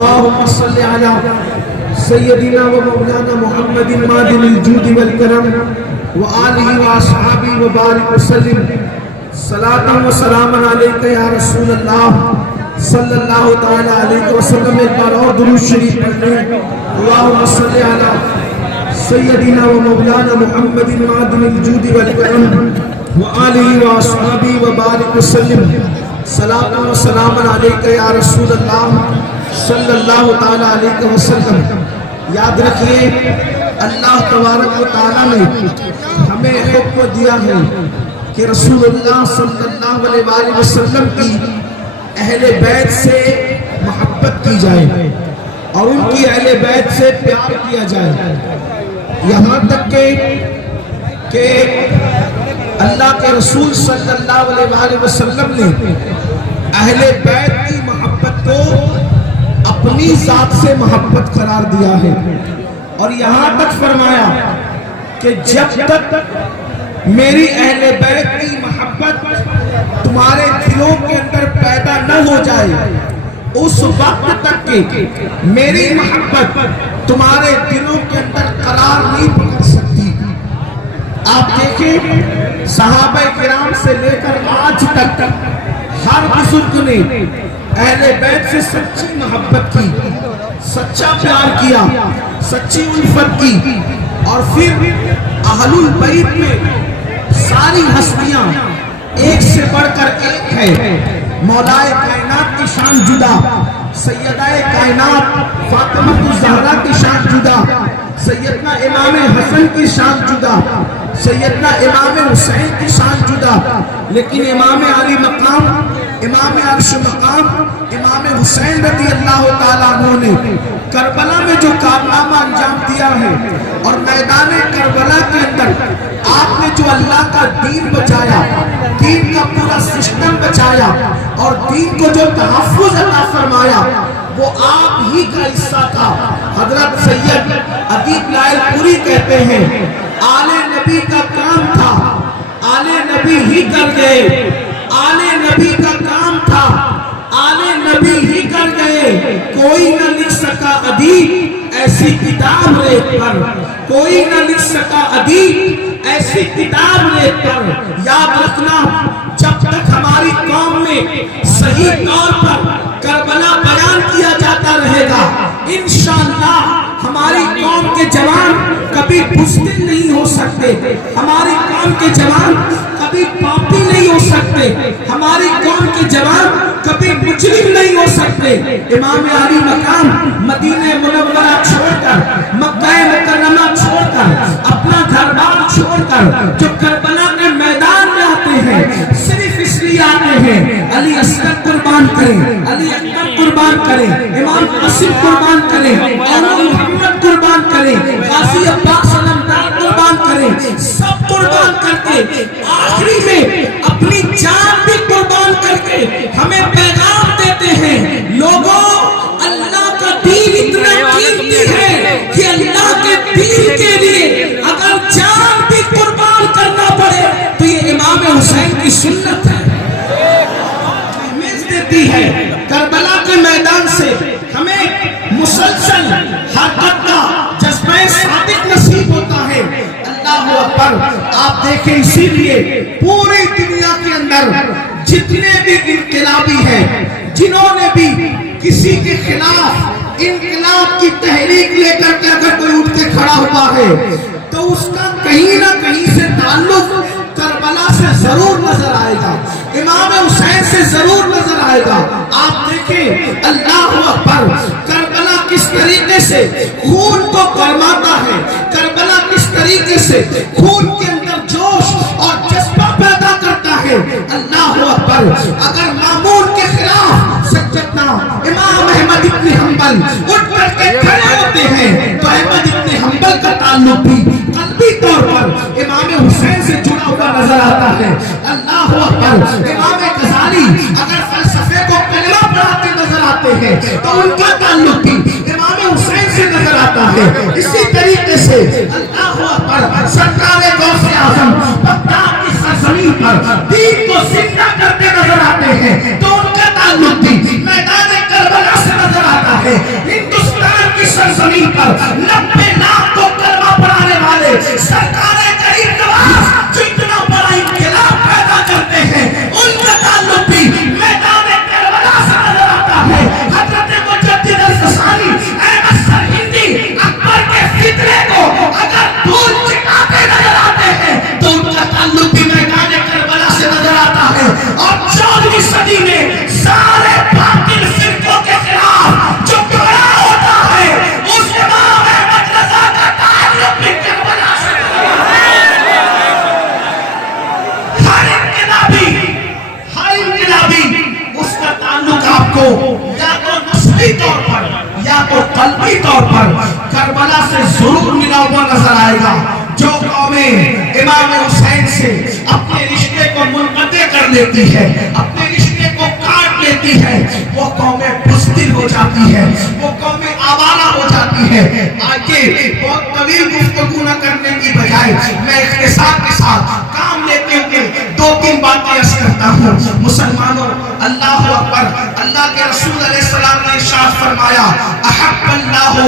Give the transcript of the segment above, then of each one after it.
اللهم صل على سيدنا ومولانا محمد مادن الجود والكرم وآله وأصحابه وبارك وسلم صلاة وسلاما عليك يا رسول الله صلی اللہ تعالی علیہ وسلم. ایک بار اور درود شریف پڑھیں. اللهم صل على سيدنا ومولانا محمد مادن الجود والكرم وآله وأصحابه وبارك وسلم صلاة وسلاما عليك يا رسول الله صلی اللہ تعالی علیہ وسلم. یاد رکھیے اللہ تبارک و تعالی نے ہمیں حکم دیا ہے کہ رسول اللہ صلی اللہ علیہ وآلہ وسلم کی اہل بیت سے محبت کی جائے اور ان کی اہل بیت سے پیار کیا جائے. یہاں تک کہ اللہ کے رسول صلی اللہ علیہ وآلہ وسلم نے اہل بیت کی محبت کو اپنی ذات سے محبت قرار دیا ہے اور یہاں تک فرمایا کہ جب تک میری اہل بیت کی محبت تمہارے دلوں کے اندر پیدا نہ ہو جائے اس وقت تک کہ میری محبت تمہارے دلوں کے اندر قرار نہیں پکڑ سکتی. آپ دیکھیں صحابہ کرام سے لے کر آج تک ہر بزرگ نے اہل بیت سے سچی محبت کی, سچا پیار کیا, سچی الفت کی. اور پھر اہل البیت میں ساری ہستیاں ایک سے بڑھ کر ایک ہے. مولائے کائنات کی شان جدا, سیدہ کائنات فاطمہ الزہرا کی شان جدا, سیدنا امام حسن کی شان جدا, سیدنا امام حسین کی شان جدا. لیکن امام علی مقام, امام عرش مقام, امام حسین رضی اللہ تعالیٰ عنہ نے کربلا میں جو کارنامہ انجام دیا ہے اور میدان کربلا کے اندر آپ نے جو اللہ کا دین بچایا, دین کا پورا سسٹم بچایا اور دین کو جو تحفظ عطا فرمایا وہ آپ ہی کا حصہ تھا. حضرت سید ادیب لائل پوری کہتے ہیں آل نبی کا کام تھا, آل نبی ہی کر گئے, آل نبی کا کام تھا, آل نبی ہی کر گئے. کوئی نہ لکھ سکا ادیب ایسی کتاب ریت پر, کوئی نہ لکھ سکا ادیب ایسی کتاب ریت پر. یاد رکھنا جب تک ہماری قوم میں صحیح طور پر کربلا بیان کیا جاتا رہے گا انشاءاللہ ہماری قوم کے جوان کبھی بزدل نہیں ہو سکتے, ہماری قوم کے جوان کبھی پاپی نہیں ہو سکتے, ہماری قوم کے جوان کبھی مجرم نہیں ہو سکتے. امام علی مقام مدینہ منورہ چھوڑ کر, مکہ مکرمہ چھوڑ کر, اپنا گھر بار چھوڑ کر جو کربلا کے میدان میں آتے ہیں صرف اس لیے آتے ہیں علی اصغر قربان کریں, علی اکبر قربان کریں, امام قاسم قربان کریں, امام محمد قربان کریں, غازی عباس علمدار قربان کریں. سب قربان کر کے آخری میں اپنی جان بھی قربان کر کے ہمیں پیغام دیتے ہیں لوگوں اللہ کا دین اتنا قیمتی ہے کہ اللہ کے دین کے لیے اگر جان بھی قربان کرنا پڑے تو یہ امام حسین کی سنت ہے. دیتی ہے کربلا کے میدان سے ہمیں مسلسل حرکت کا جذبہ صادق نصیب ہوتا ہے. اللہ اکبر. آپ دیکھیں اسی لیے پوری دنیا کے اندر جتنے بھی انقلابی ہیں, جنہوں نے بھی کسی کے خلاف انقلاب کی تحریک لے کر کے اگر کوئی اٹھ کے کھڑا ہوا ہے تو اس کا کہیں نہ کہیں سے تعلق کربلا سے ضرور نظر آئے گا, امام حسین سے ضرور نظر آئے گا. آپ دیکھیں اللہ اکبر کربلا کس طریقے سے خون کو گرماتا ہے, کربلا کس طریقے سے خون کے اندر جوش اور جذبہ پیدا کرتا ہے. اللہ اکبر. اگر مامون کے خلاف سیدنا امام احمد ابن حنبل اٹھ کر کے کھڑے ہوتے ہیں تو احمد ابن حنبل کا تعلق بھی قلبی طور پر امام حسین سے جڑا ہوا نظر آتا ہے. اللہ اکبر. امام غزالی اگر فلسفے کو کلمہ پڑھاتے نظر آتے ہیں تو ان کا تعلق بھی امام حسین سے نظر آتا ہے. اسی طریقے سے اللہ اکبر سرکار غوث اعظم بغداد کی سرزمین پر دین کو زندہ کرتے نظر آتے ہیں تو ان کا تعلق بھی میدان کربلا سے نظر آتا ہے. یا تو قلبی طور پر کربلا سے ضرور ملا ہوا نظر آئے گا. جو قومیں امام حسین سے اپنے رشتے کو منقطع کر لیتی ہے، اپنے رشتے کو کاٹ لیتی ہے، وہ قومیں بزدل ہو جاتی ہے، وہ قومیں آوارہ ہو جاتی ہے. آگے بہت طویل گفتگو نہ کرنے کی بجائے میں اختصار کے ساتھ کام لیتے ہوئے 2-3 باتیں عرض کرتا ہوں. مسلمانوں، اللہ اکبر. اللہ کے رسول علیہ السلام نے ارشاد فرمایا، احب اللہ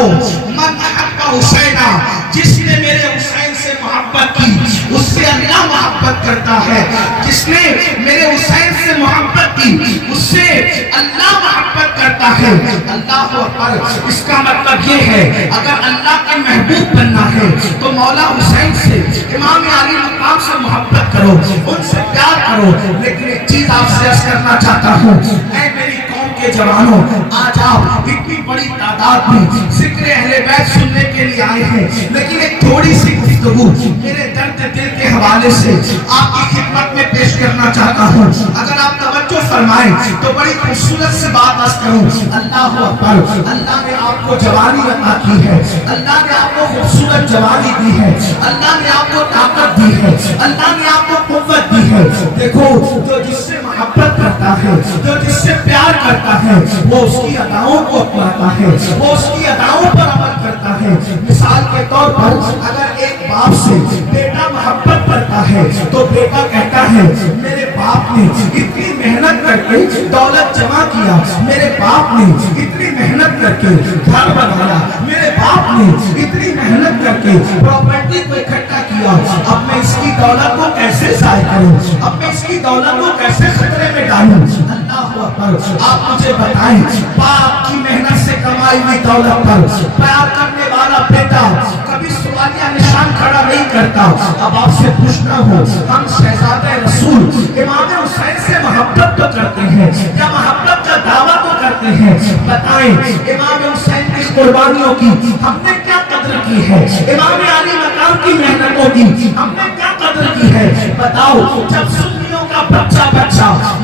من احب حسینا، جس نے میرے حسین سے محبت کی اس سے اللہ محبت کرتا ہے. جس نے میرے حسین سے محبت کی اس سے اللہ محبت کرتا ہے. اللہ اکبر. اس کا مطلب یہ ہے اگر اللہ کا محبوب بننا ہے تو مولا حسین سے، امام علی مقام سے محبت کرو، ان سے پیار کرو. لیکن ایک چیز آپ سے عرض کرنا چاہتا ہوں، اے میری قوم کے جوانوں، آج آپ اتنی بڑی تعداد میں ذکر اہل بیت سننے کے لیے آئے ہیں، لیکن ایک تھوڑی سی گفتگو میرے درد دل کے حوالے سے آپ کی خدمت میں پیش کرنا چاہتا ہوں. اگر آپ توجہ فرمائیں تو بڑی خوبصورت سے بات عرض کروں. اللہ اکبر. اللہ نے آپ کو جوانی عطا کی ہے، اللہ نے آپ کو خوبصورت جوانی دی ہے، اللہ نے آپ کو طاقت دی ہے، اللہ نے آپ کو قوت دی ہے. دیکھو، جو جس سے محبت کرتا ہے، جو جس سے پیار کرتا ہے، وہ اس کی اداؤں کو اپناتا ہے، وہ اس کی اداؤں پر عمل کرتا ہے. مثال کے طور پر اگر ایک باپ سے بیٹا محبت کرتا ہے تو بیٹا کہتا ہے میرے باپ نے اتنی محنت کر کے دولت جمع کیا، میرے باپ نے اتنی محنت کر کے گھر بنایا، میرے باپ نے اتنی محنت کر کے پراپرٹی کو اکٹھا کیا، اب میں اس کی دولت کو کیسے ضائع کروں، اب میں اس کی دولت کو کیسے خطرے میں ڈالوں. اللہ اکبر. آپ مجھے بتائیں، باپ کی محنت سے کمائی ہوئی دولت پر پیار کرنے والا بیٹا کبھی سوالیہ نشان کھڑا نہیں کرتا. اب آپ سے پوچھنا ہو، ہم شہزادہ رسول امام حسین سے محبت تو کرتے ہیں یا محبت کا دعویٰ تو کرتے ہیں، بتائیں امام حسین کی قربانیوں کی ہم نے کیا قدر کی ہے، امام علی مقام کی محنتوں کی ہم نے کیا قدر کی ہے. بتاؤ، جب سنیوں کا بچہ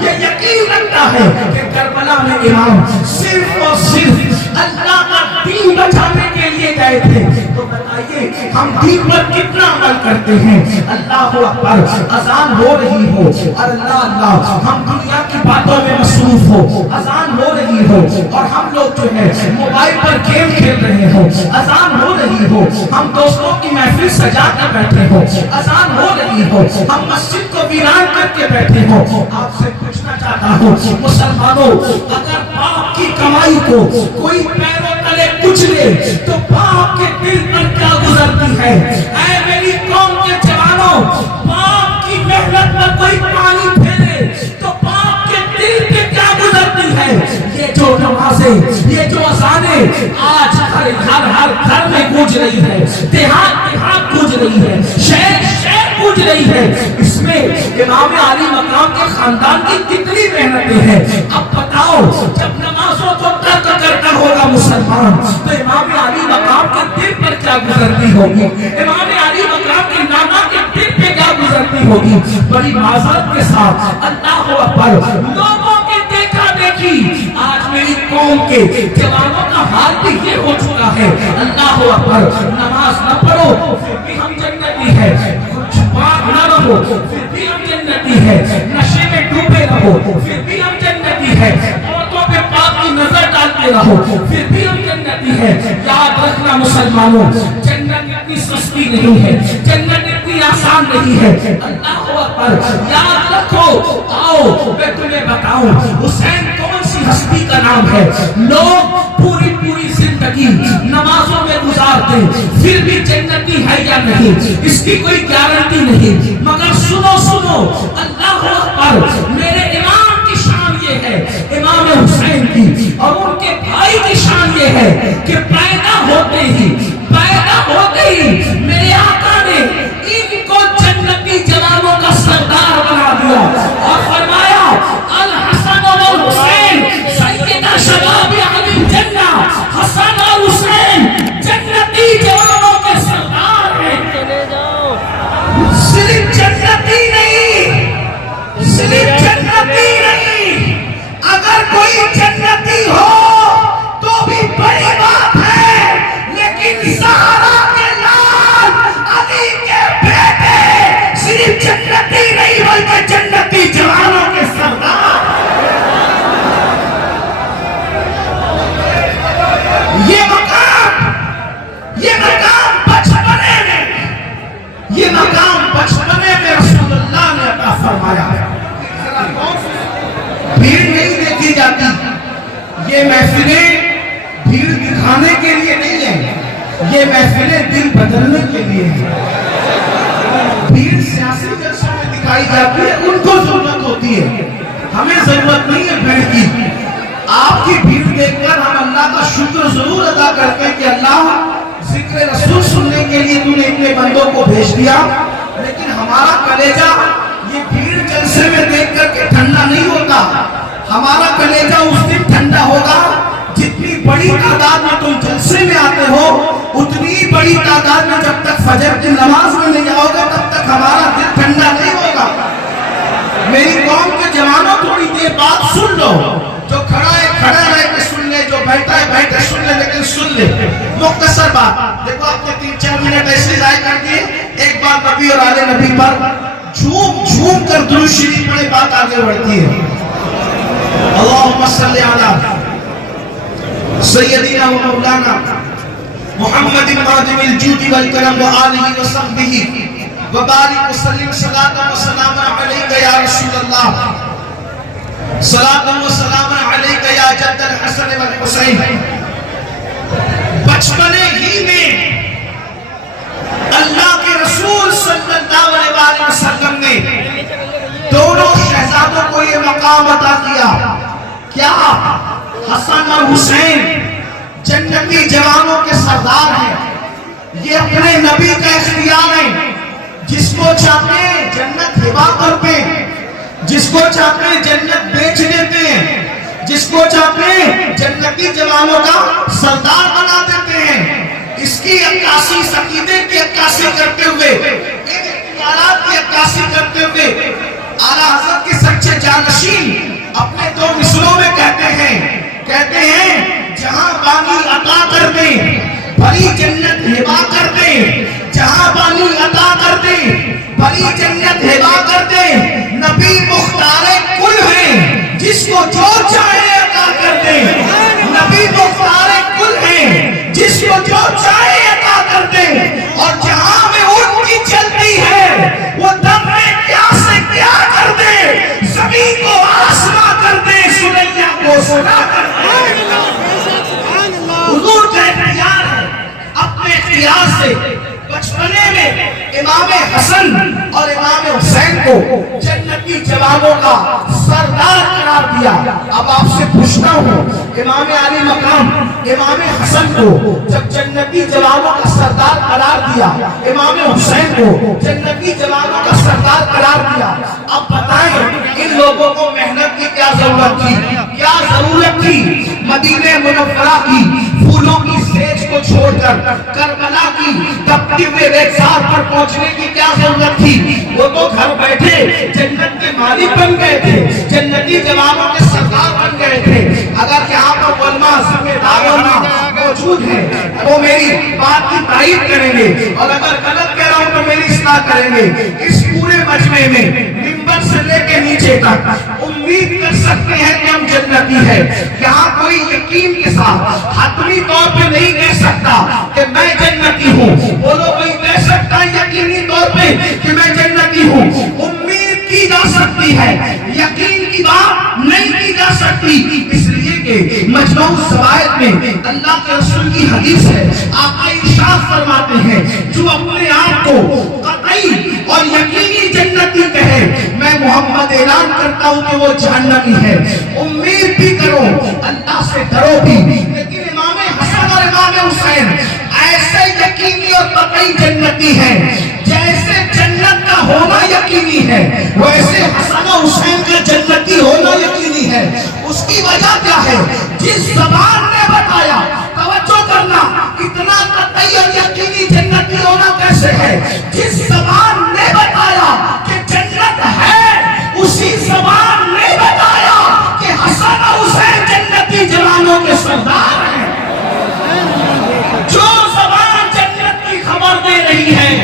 یہ یقین رکھتا ہے کہ کربلا میں امام صرف اور صرف اللہ کا دین بچانے کے لیے گئے تھے، تو بتائیے ہم دین پر کتنا عمل کرتے ہیں. اللہ اکبر. اذان ہو رہی ہو اور اللہ اللہ ہم دنیا کی باتوں میں مصروف ہو، اذان ہو رہی ہو اور ہم لوگ جو ہے موبائل پر گیم کھیل رہے ہو، اذان ہو رہی ہو ہم دوستوں کی محفل سجا کر بیٹھے ہو، اذان ہو رہی ہو ہم مسجد کو ویران کر کے بیٹھے ہو. آپ سے پوچھنا چاہتا ہوں مسلمانوں، اگر باپ کی کمائی کو کوئی پیروں تلے کچلے تو باپ کے دل پر کیا گزرتی ہے. اے میری قوم کے جوانوں، باپ کی محنت پر کوئی پانی پھیرے تو باپ کے دل پہ کیا گزرتی ہے. یہ جو نمازیں، یہ جو اذانیں آج ہر گھر میں گونج رہی ہے، دیہات گونج رہی ہے، شہر گونج رہی ہے، اس میں امام علی مقام کے خاندان کی کتنی محنتیں ہیں. اب بتاؤ، جب نمازوں کو ترک کرتا ہوگا مسلمان تو امام علی مقام کے دل پر کیا گزرتی ہوگی، امام علی مقام کے نانا کے دل پہ کیا گزرتی ہوگی. بڑی معذرت کے ساتھ اللہ اکبر، لوگوں کے دیکھا دیکھی آج میری قوم کے جوانوں کا حال بھی یہ ہو چکا ہے. اللہ اکبر. نماز نہ پڑھو پھر بھی ہم جنتی ہے، پاک نہ رہو پھر بھی ہم جنتی ہے، نشے میں ڈوبے رہو پھر بھی ہم جنتی ہے، عورتوں پہ پاک کی نظر ڈالتے رہو پھر بھی ہم جنتی ہے. یاد رکھنا مسلمانوں، جنت اتنی سستی نہیں ہے، جنت اتنی آسان نہیں ہے. اللہ اکبر. یاد رکھو. آؤ میں تمہیں بتاؤں حسین کون سی ہستی کا نام ہے. لوگ پوری زندگی نمازوں میں گزارتے پھر بھی جنتی ہے یا نہیں اس کی کوئی گارنٹی نہیں. مگر سنو اللہ اکبر، میرے امام کی شان یہ ہے، امام حسین کی اور ان کے بھائی کی شان یہ ہے کہ پیدا ہوتے ہی میرے آقا نے ان کو جنتی جوانوں کا سردار بنا دیا اور فرمایا الحسن والحسین سیدہ شباب اہل جنہ. حسن اور حسین جنتی جوانوں کے سردار ہیں. چلے جاؤ. صرف جنتی نہیں، اگر کوئی جنتی ہو تو بھی بڑی بات یہ محفلیں دل بدلنے کے لیے ہیں. بھیڑ سیاسی جلسوں میں دکھائی جاتی ہے، ان کو ضرورت ہوتی ہے، ہمیں ضرورت نہیں ہے بھیڑ کی. آپ کی بھیڑ دیکھ کر ہم اللہ کا شکر ضرور ادا کرتے ہیں کہ اللہ ذکر رسول سننے کے لیے تو نے اتنے بندوں کو بھیج دیا. لیکن ہمارا کلیجہ یہ بھیڑ جلسے میں دیکھ کر کے ٹھنڈا نہیں ہوتا. ہمارا کلیجہ اس دن ٹھنڈا ہوگا جتنی بڑی تعداد میں تم جلسے میں آتے ہو، اتنی بڑی تعداد میں جب تک فجر کی نماز میں نہیں آؤ گے تب تک ہمارا دل ٹھنڈا نہیں ہوگا. میری قوم کے جوانوں تھوڑی دیر بات سن لو. جو کھڑا ہے کھڑا رہ کے سن لے، جو بیٹھا ہے بیٹھے سن لے، لیکن سن لے مختصر بات. دیکھو آپ نے 3-4 منٹ ایسے ضائع کر دیے. ایک بار نبی اور آل نبی پر جھوم جھوم کر درود شریف پڑھے، بات آگے بڑھتی ہے. اللہم صلی علی سیدنا و مولانا محمد مادم الجود والکرم و آلہ و صحبہ و بارک وسلم. صلاة و سلام علیکہ یا رسول اللہ، صلاة و سلام علیکہ یا جد الحسن والحسین. بچپنے ہی میں اللہ کے رسول صلی اللہ علیہ وسلم نے دونوں شہزادوں کو یہ مقام عطا کیا. کیا حسن اور حسین جنتی جوانوں کے سردار ہیں. یہ اپنے نبی کا اختیار ہے. جس کو چاہتے ہیں جنت ہبا کرتے ہیں، جس کو چاہتے ہیں جنت بیچ دیتے ہیں، جس کو چاہتے ہیں جنتی جوانوں کا سردار بنا دیتے ہیں. اس کی عکاسی، عقیدے کی عکاسی کرتے ہوئے، ان اختیارات کی عکاسی کرتے ہوئے اعلیٰ حضرت کے سچے جانشین اپنے 2 مصروں میں کہتے ہیں جہاں بانی عطا کر دیں بھری جنت ہبا کر دیں، جہاں بانی عطا کر دیں بھری جنت ہبا کر دیں. نبی مختار کل ہیں، جس کو جو چاہے عطا کر دیں. نبی مختار کل ہیں، جس کو جو چاہے عطا کر دیں. اور جہاں میں ان کی چلتی ہے وہ دم میں کیا سے کیا کر دے. زمین کو آسمان کر دے، سنیا کو سنا کر دے. حضور کا اختیار ہے. اپنے اختیار سے بچپنے میں امام حسن اور امام حسین کو جنتی جوانوں کا سردار قرار دیا. اب آپ سے پوچھتا ہوں، امام علی مقام امام حسن کو جب جنتی جوانوں کا سردار قرار دیا، امام حسین کو جنتی جوانوں کا سردار قرار دیا، اب بتائیں ان لوگوں کو محنت کی کیا ضرورت تھی؟ کیا ضرورت تھی مدینہ منورہ کی پھولوں کی سیج کو چھوڑ کر کربلا کی تپتی ہوئے ریگزار پر پہنچنے کی کیا ضرورت تھی؟ وہ تو گھر بیٹھے جنت کے مالک بن گئے تھے، جنتی جوانوں کے سردار بن گئے تھے. اگر یہاں پر علماء ذمہ دار موجود ہیں وہ میری بات کی تائید کریں گے، اور اگر غلط کہہ رہا ہوں تو میری اصلاح کریں گے. اس پورے مجمع میں منبر سے لے کے نیچے تک امید کر سکتے ہیں کہ ہم جنتی ہیں. یہاں کوئی یقین کے ساتھ حتمی طور پہ نہیں کہہ سکتا کہ میں جنتی ہوں. بولو کوئی کہہ سکتا ہے یقینی طور پہ کہ میں جنتی ہوں؟ امید کی جا سکتی ہے، یقین کی بات نہیں کی جا سکتی. اس لیے کہ مجموع الزوائد میں اللہ کے رسول کی حدیث ہے، آقا ارشاد فرماتے ہیں جو اپنے آپ کو قطعی اور یقینی جنتی کہے، میں محمد اعلان کرتا ہوں کہ وہ جہنمی ہے. امید بھی کرو، اللہ سے ڈرو بھی. لیکن امام حسن اور امام حسین ایسے یقینی اور قطعی جنتی ہیں جیسے جنت کا ہونا یقینی ہے، ویسے حسن و حسین کا جنتی ہونا یقینی ہے. اس کی وجہ کیا ہے؟ جس زبان نے بتایا، توجہ کرنا، اتنا قطعی اور یقینی جنتی ہونا کیسے ہے؟ جس زبان نے بتایا کہ جنت ہے، اسی زبان نے بتایا کہ حسن و حسین جنتی جوانوں کے سردار ہیں. جو زبان جنت کی خبر دے رہی ہے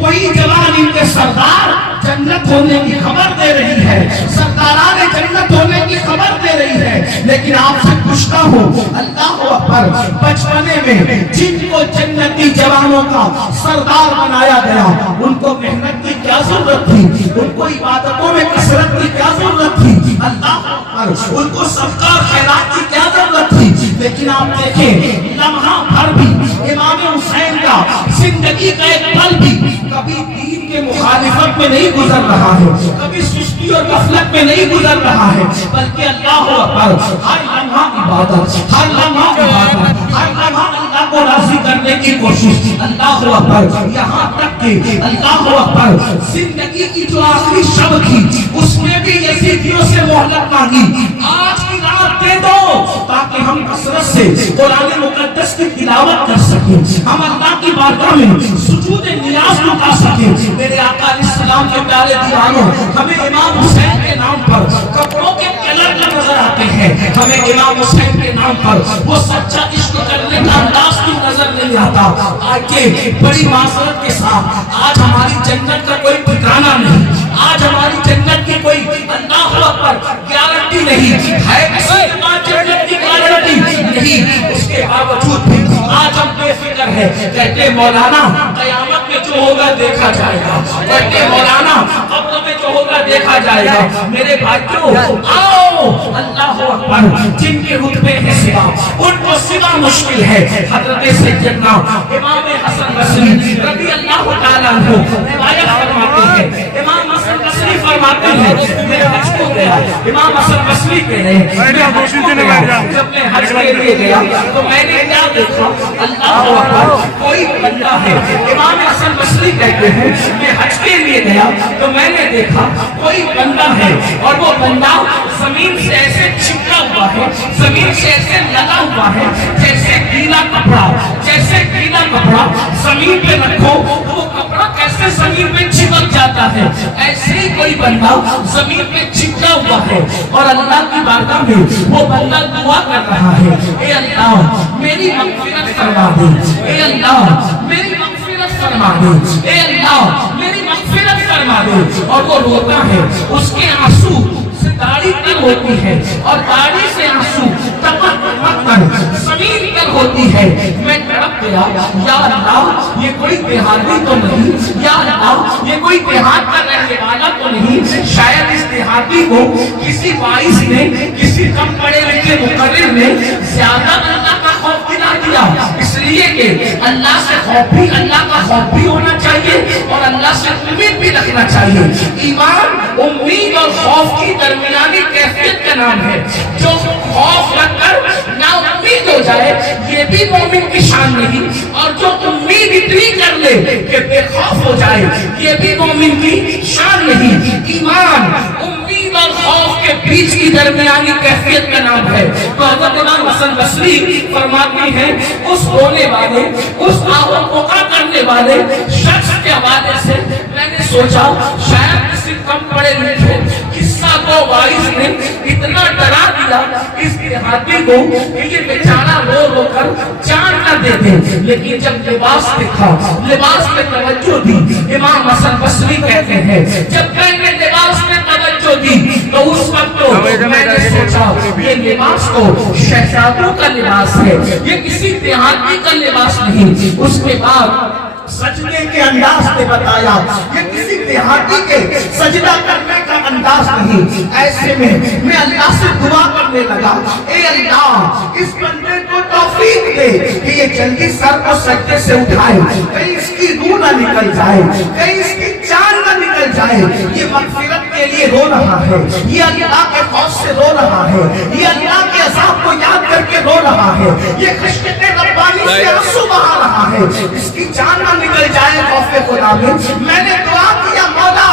وہی جوان ان کے سردار جنت ہونے کی خبر دے رہی ہے، سرداران جنت ہونے کی خبر دے رہی ہے. لیکن آپ سے پوچھتا ہوں، اللہ اکبر، بچپنے میں جن کو جنتی جوانوں کا سردار بنایا گیا ان کو محنت کی کیا ضرورت تھی؟ ان کو عبادتوں میں کثرت کی کیا ضرورت تھی؟ اللہ اکبر، ان کو صدقہ اور خیرات کی کیا ضرورت تھی؟ لیکن آپ دیکھیں لمحہ بھر بھی امام حسین کا زندگی کا ایک پل بھی کبھی دین کے مخالفت میں نہیں گزر رہا ہے، کبھی سستی اور غفلت میں نہیں گزر رہا ہے، بلکہ اللہ اکبر ہر لمحہ عبادت، ہر لمحہ عبادت، ہر لمحہ اللہ کو راضی کرنے کی کوشش، اللہ اکبر، یہاں تک کہ اللہ اکبر زندگی کی جو آخری شب تھی اس میں بھی یزیدیوں سے مہلت مانگی، آج کی رات دے دو تاکہ ہم کثرت سے قرآن مقدس کی تلاوت کر سکیں، ہم اللہ کی بارگاہ میں سجود نیاز لٹا سکیں۔ میرے آقا علیہ السلام کے پیارے دیوانوں، ہمیں امام حسین کے نام پر کپڑوں کے کلر کا نظر آتے ہیں، ہمیں امام حسین کے نام پر وہ سچا عشق کرنے کا انداز کی نظر نہیں آتا۔ آگے بڑی معذرت کے ساتھ آج ہماری جنت کا کوئی ٹھکانہ نہیں، آج ہماری جنت کی کوئی اللہ اکبر گارنٹی نہیں ہے، کسی کے پاس جنت کی گارنٹی نہیں، اس کے باوجود بھی آج ہم بے فکر ہے، کہتے مولانا قیامت میں جو ہوگا دیکھا جائے گا، کہتے مولانا قبر میں جو ہوگا دیکھا جائے گا۔ میرے بھائیوں آؤ، اللہ اکبر، جن کے رتبے ہیں سوا ان کو سوا مشکل ہے۔ حضرت سیدنا امام حسن بصری رضی اللہ تعالیٰ عنہ روایت فرماتے ہیں، امام حسن بصری فرماتے ہیں میں حج کو گیا، امام حسن بصری کہہ رہے ہیں میں حج کو گیا، جب میں حج کے لیے گیا تو میں نے کیا دیکھا، اللہ اکبر، کوئی بندہ ہے، امام حسن بصری کہتے ہیں میں حج کے لیے گیا تو میں نے دیکھا کوئی بندہ ہے اور وہ بندہ زمین سے ایسے چپکا ہوا ہے، زمین سے ایسے لگا ہوا ہے جیسے گیلا کپڑا، جیسے گیلا کپڑا زمین پہ رکھو وہ کپڑا کیسے زمین پہ چپک جاتا ہے، ایسے ہی کوئی بندہ زمین پہ چپکا ہوا ہے اور اللہ کی بارگاہ میں وہ بندہ دعا کر رہا ہے، اے اللہ میری مغفرت فرما دے، اے اللہ میری مغفرت فرما دے، اے اللہ میری مغفرت فرما دے، اور وہ روتا ہے، اس کے آنسو سے داڑھی تر ہوتی ہے اور داڑھی سے آنسو ٹپک ٹپک کر زمین پر ہوتی ہے۔ میں تڑپ گیا، یا اللہ یہ کوئی دیہاتی تو نہیں، یا اللہ یہ کوئی دیہات کا رہنے والا تو نہیں، شاید اس دیہاتی کو کسی باعث نے، کسی کم پڑھے لکھے مقرر نے زیادہ اللہ کا خوف دلا دیا، اس لیے کہ اللہ سے خوف بھی، اللہ کا خوف بھی ہونا چاہیے اور اللہ سے امید بھی رکھنا چاہیے۔ ایمان امید اور خوف کی درمیانی کیفیت کا نام ہے، جو خوف رکھ کر نا امید ہو جائے یہ بھی مومن کی شان نہیں، اور جو امید اتنی کر لے کہ بے خوف ہو جائے یہ بھی مومن کی شان نہیں۔ ایمان امید اور خوف کے بیچ کی درمیانی کیفیت کا نام ہے۔ تو حضرت امام حسن بصری فرماتے ہیں اس ہونے والے، اس آہو پکا کرنے والے شخص کے حوالے سے میں نے سوچا شاید کسی کم پڑھے لکھے قصہ کو وائز نے اتنا ڈرا دیا اس دیہاتی کو کہ یہ بیچارہ رو رو کر جان نہ دے دے، لیکن جب لباس دیکھا، لباس پہ توجہ دی، امام حسن بصری کہتے ہیں جب میں نے لباس پہ توجہ دی تو اس وقت تو میں نے سوچا یہ لباس تو شہزادوں کا لباس ہے، یہ کسی دیہاتی کا لباس نہیں۔ اس کے بعد سجدے کے انداز نے بتایا یہ کسی دیہاتی کے سجدہ کرنے کا انداز نہیں۔ ایسے میں اللہ سے دعا کرنے لگا، اے اللہ اس بندے کو توفیق دے کہ یہ جلدی سر کو سجدے سے اٹھائے، کہیں اس کی روح نہ نکل جائے، کہیں اس کی جان نہ نکل جائے، یہ مغفرت کے لیے رو رہا ہے، یہ اللہ کے خوف سے رو رہا ہے، یہ اللہ کے عذاب کو یاد کر کے رو رہا ہے، یہ خشیت ربانی سے آنسو بہا رہا ہے، اس کی جان نہ نکل جائے خوف خدا میں نے دعا کیا مولا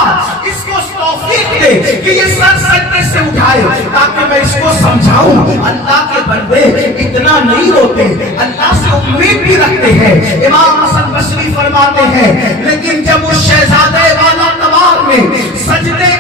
اس کو توفیق دے کہ یہ سر سجدے سے اٹھائے تاکہ میں اس کو سمجھاؤں اللہ کے بندے اتنا نہیں روتے، اللہ سے امید بھی رکھتے ہیں۔ امام حسن بصری فرماتے ہیں لیکن جب اس شہزادے والا تبار میں سجدے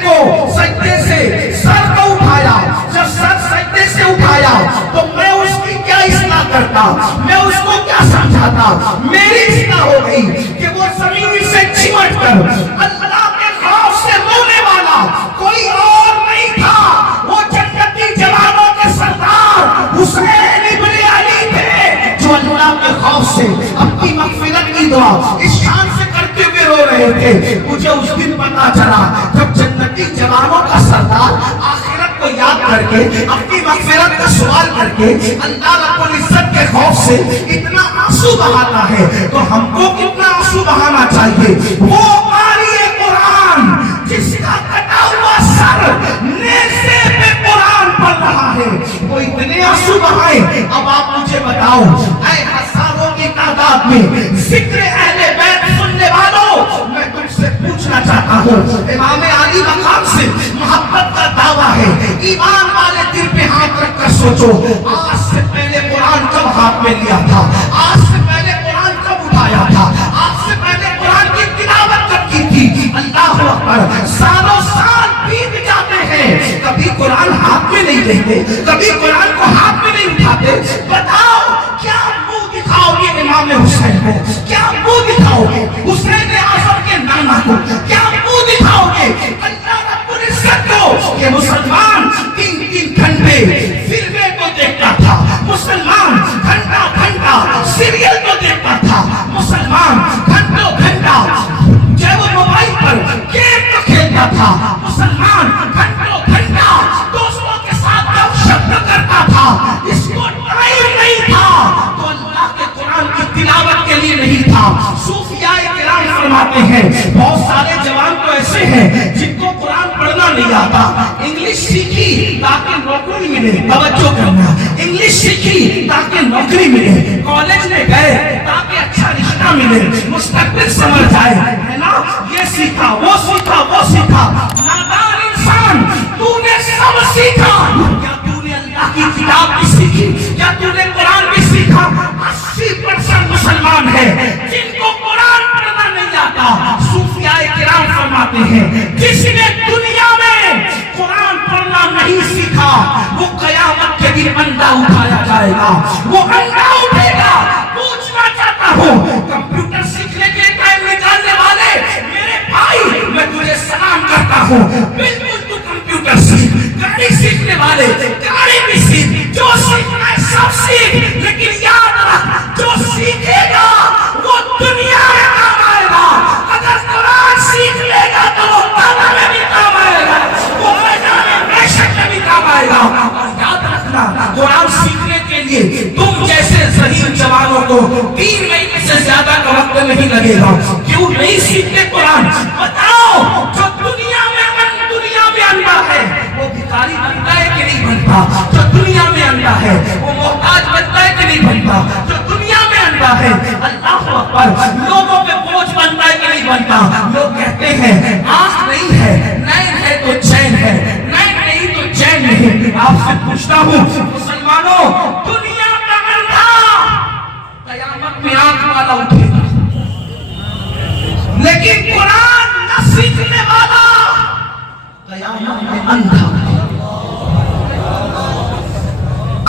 سے سر کو اٹھایا، جب سر سجدے سے اٹھایا تو میں اس کی کیا اصلاح کرتا، میں اس کو کیا سمجھاتا، میری اصلاح ہو گئی کہ وہ زمین سے چمٹ کر اللہ کے خوف سے رونے والا کوئی اور نہیں تھا، وہ جنتی جوانوں کے سردار حسین ابن علی تھے جو اللہ کے خوف سے اپنی مغفرت کی دعا اس شان سے کرتے ہوئے رو رہے تھے۔ مجھے اس دن پتا چلا جب جنتی جوانوں کا سردار آخرت کو یاد کر کے اپنی مغفرت کا سوال کر کے اللہ رب العزت کے خوف سے اتنا آنسو بہاتا ہے تو ہم کو کتنا آنسو بہانا چاہیے؟ وہ قاری قرآن جس کا کٹا ہوا سر نیزے پہ قرآن پڑھ رہا ہے وہ اتنے آنسو بہائے. اب آپ مجھے بتاؤ اے ہزاروں کی تعداد میں ذکر اہل بیت سننے والوں، میں تم سے پوچھنا چاہتا ہوں، امام علی مقام سے محبت کا دعویٰ ہے، ایمان والے دل پہ ہاتھ رکھ کر سوچو آج سے پہلے قرآن کب ہاتھ میں لیا تھا؟ آج سے پہلے قرآن کب اٹھایا تھا؟ آج سے پہلے قرآن کی تلاوت کب کی تھی؟ اللہ اکبر. سالوں سال بیت جاتے ہیں، کبھی قرآن ہاتھ میں نہیں لیتے، کبھی قرآن کو ہاتھ میں نہیں اٹھاتے. بتاؤ کیا منہ دکھاؤ گے امام حسین کو؟ کیا منہ دکھاؤ گے حسین اعظم کے نانا کو؟ کیا منہ دکھاؤ گے اللہ رب العزت کو کہ مسلمان 3 گھنٹے فلمیں کو دیکھتا تھا، مسلمان گھنٹہ سیریل کو دیکھتا تھا، مسلمان گھنٹہ جب وہ موبائل پر گیم کو کھیلتا تھا، مسلمان گھنٹہ دوستوں کے ساتھ گپ شپ کرتا تھا، اس کو ٹائم نہیں تھا تو اللہ کے قرآن کی تلاوت کے لیے نہیں تھا. صوفیاء کرام فرماتے ہیں بہت سارے جوان تو ایسے ہیں جن کو قرآن پڑھنا نہیں آتا، انگلش سیکھی تاکہ نوکری ملے، توجہ کرنا، انگلش سیکھی تاکہ نوکری ملے، کالج میں گئے تاکہ اچھا رشتہ ملے، مستقبل سمجھ جائے، ہے نا، یہ سیکھا وہ سیکھا. نادان انسان تو نے سب سیکھا، کیا تو نے اللہ کی کتاب بھی سیکھی؟ کیا تو نے قرآن بھی سیکھا؟ 80% مسلمان ہے جن کو قرآن پڑھنا نہیں آتا. صوفیاء کرام فرماتے ہیں جس نے دنیا میں قرآن پڑھنا نہیں سیکھا وہ قیامت کے دن انڈا اٹھایا جائے گا، وہ انڈا اٹھے گا. پوچھنا چاہتا ہوں کمپیوٹر سیکھنے کے ٹائم نکالنے والے میرے بھائی، میں تجھے سلام کرتا ہوں، بالکل تو کمپیوٹر سیکھ. گاڑی سیکھنے والے گاڑی بھی سیکھ، جو سیکھنا ہے سب سیکھ، لیکن یاد رکھ جو سیکھے گا وہ دنیا میں کام آئے گا. اگر قرآن سیکھ لے گا تو وہ دنیا میں بھی کام آئے گا، وہ میدان محشر میں بھی کام آئے گا. اور یاد رکھنا قرآن سیکھنے کے لیے تم جیسے ذہین جوانوں کو 3 مہینے سے زیادہ کا وقت نہیں لگے گا. کیوں نہیں سیکھتے قرآن؟ بتاؤ جو دنیا میں انڈا ہے وہ بھکاری بنتا ہے کہ نہیں بنتا؟ جو دنیا میں انڈا ہے وہ محتاج بنتا ہے کہ نہیں بنتا؟ جو دنیا میں انڈا ہے اللہ اکبر لوگوں پہ بوجھ بنتا ہے کہ نہیں بنتا؟ لوگ کہتے ہیں آنکھ نہیں ہے، نین ہے تو چین ہے، نین نہیں تو چین نہیں. آپ سے پوچھتا ہوں مسلمانوں، دنیا کا انڈا قیامت میں آنکھ والا اٹھے گا، لیکن قرآن نہ سیکھنے والا قیامت میں اندھا.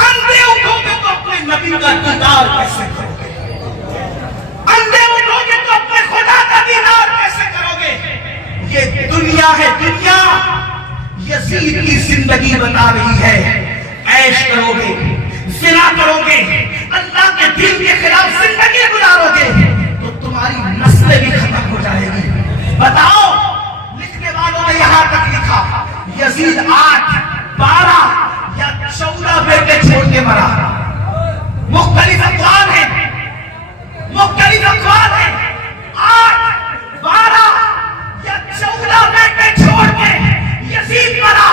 اندھے اٹھو گے تو اپنے نبی کا دیدار کیسے کرو گے؟ اندھے اٹھو گے تو اپنے خدا کا دیدار کیسے کرو گے؟ یہ دنیا ہے، دنیا یزید کی زندگی بتا رہی ہے. عیش کرو گے، زنا کرو گے، اللہ کے دین کے خلاف زندگی گزارو گے تو تمہاری نسلیں بھی ختم ہو جائے گی. بتاؤ لکھنے والوں نے یہاں تک لکھا یزید 8، 12 یا 14 بیٹے چھوڑ کے مرا. مختلف اقوال ہیں، 8، 12 یا 14 بیٹے چھوڑ کے یزید مرا.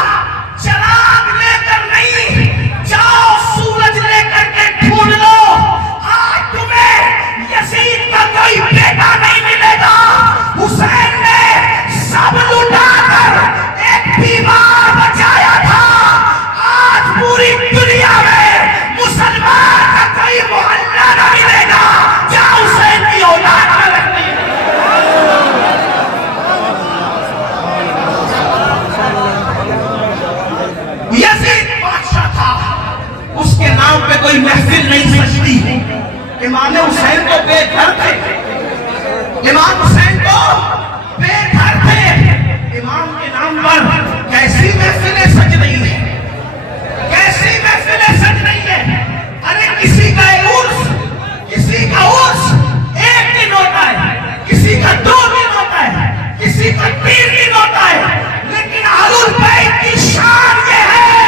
چراغ لے کر نہیں، جاؤ سورج لے کر کے ڈھونڈ لو. آج تمہیں یزید کا کوئی بیٹا نہیں ملے گا. حسین نے سب لٹا کر ایک بیمار بچایا تھا. آج پوری دنیا میں مسلمان کا کوئی محلہ نہ ملے گا جہاں حسین کی اولاد نہ رہتی ہے. یزید بادشاہ تھا، اس کے نام پہ کوئی محفل نہیں سجتی. امام حسین کو بے گھر تھے، امام حسین کو بے گھر تھے. امام کے نام پر کیسی محفلیں سج رہی ہیں، کیسی محفلیں سج رہی ہیں. ارے کسی کا عرس، کسی کا عرس 1 دن ہوتا ہے، کسی کا 2 دن ہوتا ہے، کسی کا 3 دن ہوتا ہے، لیکن اہل البیت کی شان یہ ہے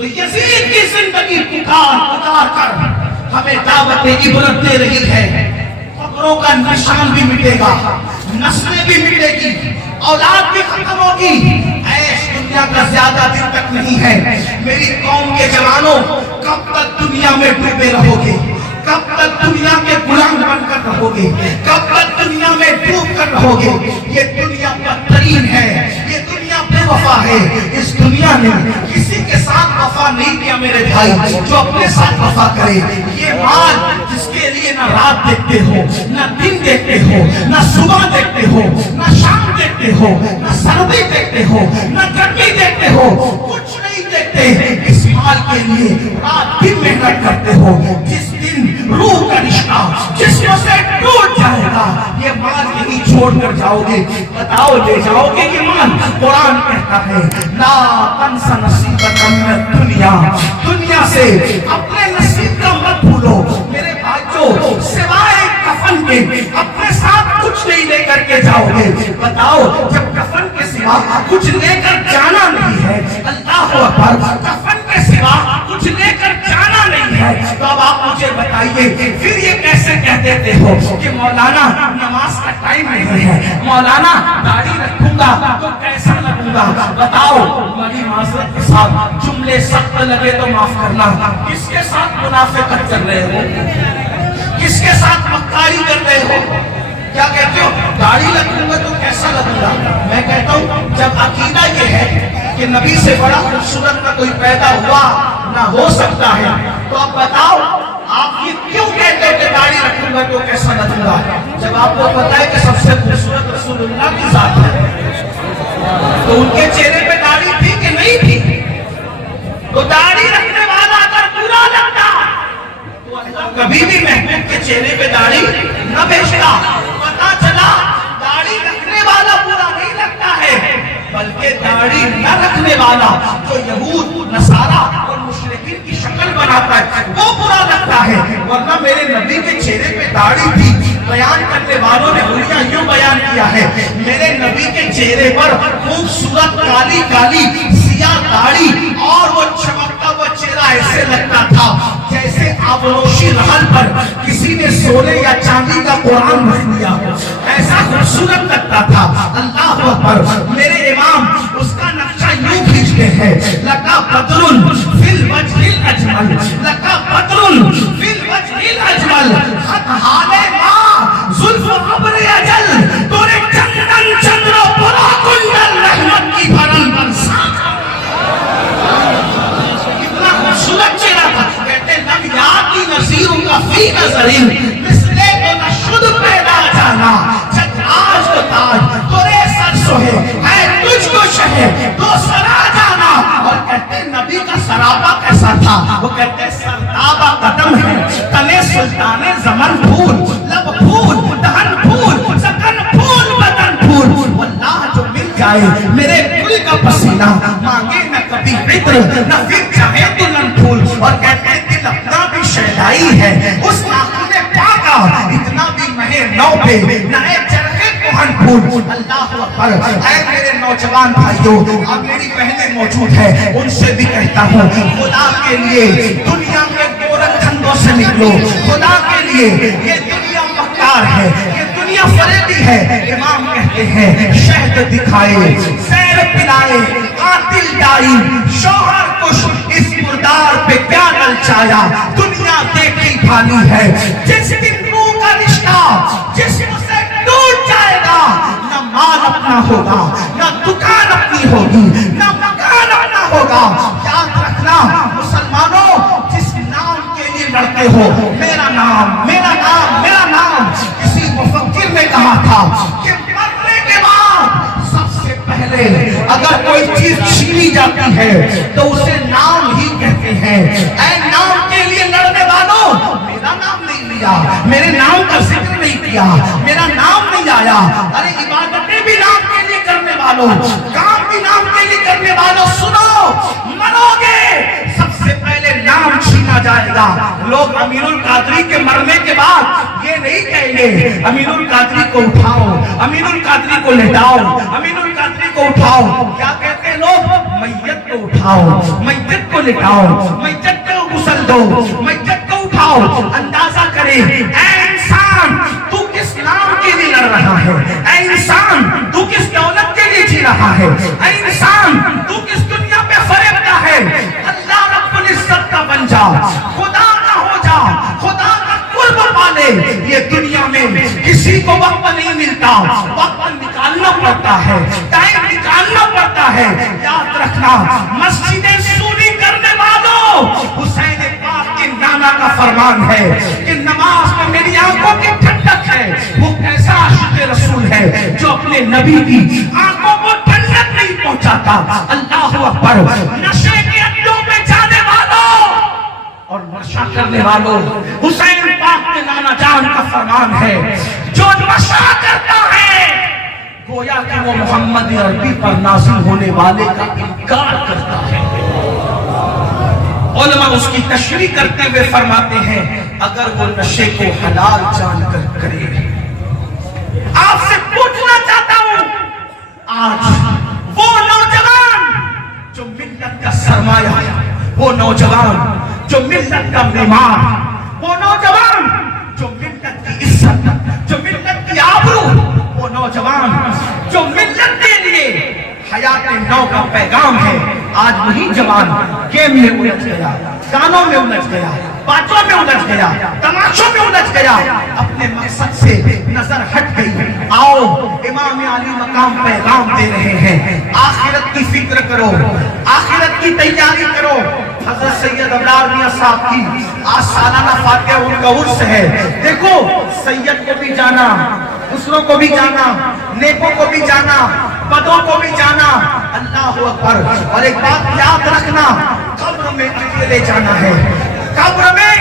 تو یزید کی زندگی پکار پکار کر ہمیں دعوت عبرت دے رہی ہے. قبروں کا نشان بھی مٹے گا, نسلیں بھی مٹے گی, اولاد بھی ختم ہوگی. عیش دنیا کا زیادہ دن تک نہیں ہے. میری قوم کے جوانوں, کب تک دنیا میں ڈوبے رہو گے؟ کب تک دنیا کے غلام بن کر رہو گے؟ کب تک دنیا میں ڈوب کر رہو گے؟ یہ دنیا بدترین ہے, یہ دنیا بے وفا ہے. اس دنیا نے کسی کے ساتھ وفا نہیں کیا میرے بھائی جو اپنے ساتھ وفا کرے. یہ مال جس کے لیے نہ رات دیکھتے ہو, نہ دن دیکھتے ہو, نہ صبح دیکھتے ہو, نہ شام دیکھتے ہو, نہ سردی دیکھتے ہو, نہ گرمی دیکھتے ہو, کچھ نہیں دیکھتے. اس مال کے لیے رات دن محنت کرتے ہو. جس دن روح کا رشتہ جسم سے ٹوٹ جائے گا, یہ مال یہی چھوڑ کر جاؤ گے. بتاؤ لے جاؤ گے یہ مال؟ قرآن کہتا ہے لا تنس نصیبک من الدنیا, دنیا سے اپنے نصیب کا مت بھولو. میرے بھائیو, سوائے کفن کے اپنے ساتھ کچھ نہیں لے کر کے جاؤ گے. بتاؤ, جب کفن کے سوا کچھ لے کر جانا نہیں ہے, اللہ اکبر, کفن کے سوا کچھ لے کر جانا نہیں ہے, تو اب آپ مجھے بتائیے پھر یہ کیسے کہہ دیتے ہو کہ مولانا نماز کا ٹائم نہیں ہے, مولانا داڑھی رکھوں گا تو کیسا لگوں گا؟ بتاؤ, بڑی معذرت کے ساتھ جملے سخت لگے تو معاف کرنا, کس کے ساتھ منافقت کر رہے ہو؟ کس کے ساتھ مکاری کر رہے ہو؟ کیا کہتے ہو داڑھی رکھوں گا تو کیسا لگوں گا؟ میں کہتا ہوں جب عقیدہ یہ ہے کہ نبی سے بڑا خوبصورت نہ کوئی پیدا ہوا نہ ہو سکتا ہے, تو اب بتاؤ آپ یہ کیوں کہتے ہو کہ داڑھی رکھوں گا تو کیسا لگوں گا, جب آپ کو پتا ہے کہ سب سے خوبصورت رسول اللہ کی ذات ہے؟ تو ان کے چہرے پہ داڑھی تھی کہ نہیں تھی؟ تو داڑھی رکھنے والا اگر برا لگتا تو اللہ کبھی بھی محبوب کے چہرے پہ داڑھی نہ بھیجتا. پتا چلا داڑھی رکھنے والا برا نہیں لگتا ہے, بلکہ داڑھی نہ رکھنے والا جو یہود نصارہ اور مشرکین کی شکل بناتا ہے وہ برا لگتا ہے. ورنہ میرے نبی کے چہرے پہ داڑھی تھی. بیان کرنے والوں نے حلیہ یوں بیان کیا ہے, میرے نبی کے چہرے پر خوبصورت کالی کالی سیاہ داڑھی اور وہ چمکتا ہوا چہرہ ایسے لگتا تھا جیسے آبروشی رحل پر کسی نے سونے یا چاندی کا قرآن رکھ دیا ہو, ایسا خوبصورت لگتا تھا. اللہ اکبر. میرے امام اس کا نقشہ یوں کھینچتے ہیں, لکا بدر فی الوجہ الاجمل, لکا بدر فی الوجہ الاجمل, خط حال ماں زلف ابر اجل, تو نے چندن چندر پرا کنڈل رحمت کی بھرن برسات. کتنا خوبصورت چہرہ تھا. کہتے لم یاتی نظیر کا فی نظرین مثلے کو نشد پیدا جانا, جب آج کو تاج تورے سر سوہے ہے تجھ کو شہے تو سرا جانا. اور کہتے نبی کا سرابہ کیسا تھا؟ وہ کہتے سرتابہ قدم ہے, تنے سلطان زمن پھول, لب پھول, دہن پھول, سکن پھول, بدن پھول. واللہ جو مل جائے میرے دل کا پسینہ, مانگے نہ کبھی عطر نہ پھر چاہے دلہن پھول. اور کہتے دل اپنا بھی شہدائی ہے اس ناخن پاکا, اتنا بھی مہے نو پہ نئے چرخے کوہن پھول. اللہ اکبر. اے میرے نوجوان بھائیوں, اب میری بہنیں موجود ہیں, ان سے بھی کہتا ہوں خدا کے لیے دنیا کے گورکھ دھندوں سے نکلو. خدا کے لیے یہ دنیا مکار ہے, یہ دنیا فریبی ہے. امام کہتے ہیں شہد دکھائے, زہر پلائے, قاتل ڈائی, شوہر کش, اس مردار پہ کیا نلچایا. دنیا دیکھی بھالی ہے, جس دن روح کا رشتہ جسم سے ٹوٹ جائے گا, نہ مال اپنا ہوگا, نہ دکان اپنی ہوگی, نہ مکان اپنا ہوگا. یاد رکھنا مسلمانوں, جس نام کے لیے لڑتے ہو, میرا نام, میرا نام, میرا نام, کسی مفکر نے کہا تھا کہ مرنے کے بعد سب سے پہلے اگر کوئی چیز چھینی جاتی ہے تو اسے نام ہی کہتے ہیں. اے نام کے لیے لڑنے والوں, میرا نام نہیں لیا, میرے نام کا ذکر نہیں کیا, میرا نام نہیں آیا. ارے عبادتیں بھی نام کے لیے کرنے والوں, کام بھی نام کے لیے کرنے والوں, سنو, مرو گے سب سے پہلے نام چھینا جائے گا. لوگ امیر القادری کے مرنے کے بعد یہ نہیں کہیں گے امیر القادری کو اٹھاؤ, امیر القادری کو لٹاؤ, امیر القادری کو اٹھاؤ. کیا کہتے ہیں لوگ؟ میت کو اٹھاؤ، میت کو لٹاؤ، میت کو غسل دو، میت کو اٹھاؤ. اندازہ کرے اے انسان تو کس نام کے لیے لڑ رہا ہے، اے انسان تو کس دولت کے لیے جی رہا ہے، اے انسان تو کس دنیا پہ فریبتا ہے. اللہ رب العزت کا بن جا، خدا کا ہو جا، خدا کا قرب پالے. یہ دنیا میں کسی کو وقت نہیں ملتا، وقت نکالنا پڑتا ہے، ٹائم نکالنا پڑتا ہے. یاد رکھنا مسجدیں سونی کرنے والوں، حسین پاک کے نانا کا فرمان ہے کہ نماز میں میری آنکھوں کی ٹھنڈک ہے. وہ کیسا عاشق رسول ہے جو اپنے نبی کی آنکھوں کو ٹھنڈک نہیں پہنچاتا. اللہ اکبر. نشے کے اڈوں پہ جانے والوں اور نشہ کرنے والوں، حسین پاک کے نانا جان کا فرمان ہے جو نشہ کرتا ہے گویا کہ وہ محمد عربی پر نازل ہونے والے کا انکار کرتا ہے. علماء اس کی تشریح کرتے ہوئے فرماتے ہیں اگر وہ نشے کو حلال جان کر کرے. آپ سے پوچھنا چاہتا ہوں آج وہ نوجوان جو ملت کا سرمایہ، وہ نوجوان جو ملت کا معمار، وہ نوجوان جو ملت کی عزت، جو ملت کی آبرو، وہ نوجوان جو ملت کے لیے حیات نو کا پیغام ہے، آج وہی جوان گیم میں الجھ گیا، گانوں میں الجھ گیا، باتوں میں الجھ گیا، تماشوں میں الجھ گیا، اپنے مقصد سے نظر ہٹ گئی. آؤ امام علی مقام پیغام دے رہے ہیں، آخرت کی فکر کرو، آخرت کی تیاری کرو. حضرت سید ابرار میاں صاحب کی آج سالانہ فاتحہ ان کا عرس ہے. دیکھو سید کو بھی جانا، دوسروں کو بھی جانا، نیکوں کو بھی جانا، بدوں کو بھی جانا. اللہ اکبر. اور ایک بات یاد رکھنا، قبر میں اکیلے جانا ہے. قبر میں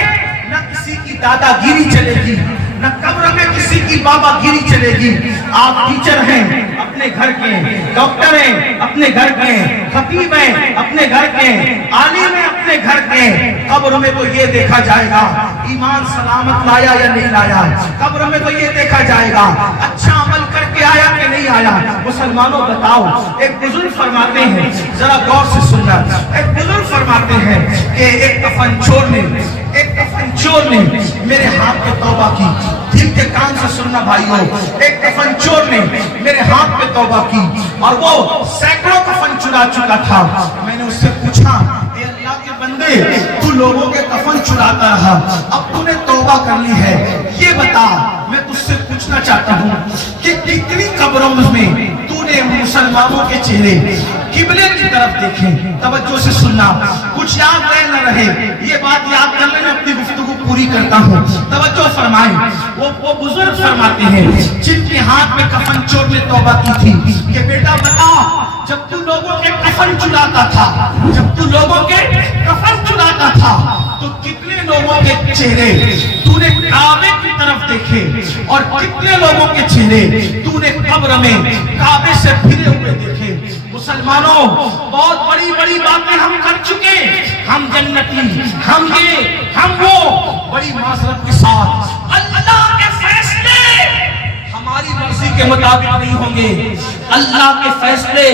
نہ کسی کی دادا گیری چلے گی، نہ قبر میں کسی کی بابا گیری چلے گی. آپ ٹیچر ہیں اپنے گھر کے، ڈاکٹر ہیں اپنے گھر کے، خطیب ہیں اپنے گھر کے، عالم ہیں اپنے گھر کے. قبر میں تو یہ دیکھا جائے گا ایمان سلامت لایا یا نہیں لایا. قبر میں تو یہ دیکھا جائے گا اچھا عمل کر کے آیا کہ نہیں آیا. مسلمانوں بتاؤ، ایک بزرگ فرماتے ہیں، ذرا غور سے سننا، ایک بزرگ فرماتے ہیں کہ ایک کفن چور نے میرے ہاتھ پہ توبہ کی. دل کے کان سے سننا بھائیو، ایک کفن چور نے میرے ہاتھ پہ توبہ کی اور وہ سینکڑوں کفن چرا چکا تھا. میں نے اس سے پوچھا اے اللہ کے بندے، تو لوگوں کے کفن چراتا رہا، اب تو نے توبہ کر لی ہے، یہ بتا میں تجھ سے پوچھنا چاہتا ہوں کہ کتنی قبروں میں تو نے مسلمانوں کے چہرے قبلے کی طرف دیکھیں. توجہ سے سننا، کچھ یاد نہ رہے، یہ بات یاد کر لیں، میں اپنی گفتگو پوری کرتا ہوں. توجہ فرمائیں. وہ بزرگ فرماتے ہیں جن کے ہاتھ میں کفن چور نے توبہ کی تھی کہ بیٹا بتا، جب تو لوگوں کے کفن چراتا تھا، تو کتنے لوگوں کے چہرے تو نے کعبے کی طرف دیکھے اور کتنے لوگوں کے چہرے تو نے قبر میں کعبے سے پھرے ہوئے دیکھے. مسلمانوں بہت بڑی بڑی باتیں ہم کر چکے، ہم جنتی، ہم یہ، ہم وہ. بڑی معذرت کے ساتھ اللہ کے فیصلے ہماری مرضی کے مطابق نہیں ہوں گے. اللہ کے فیصلے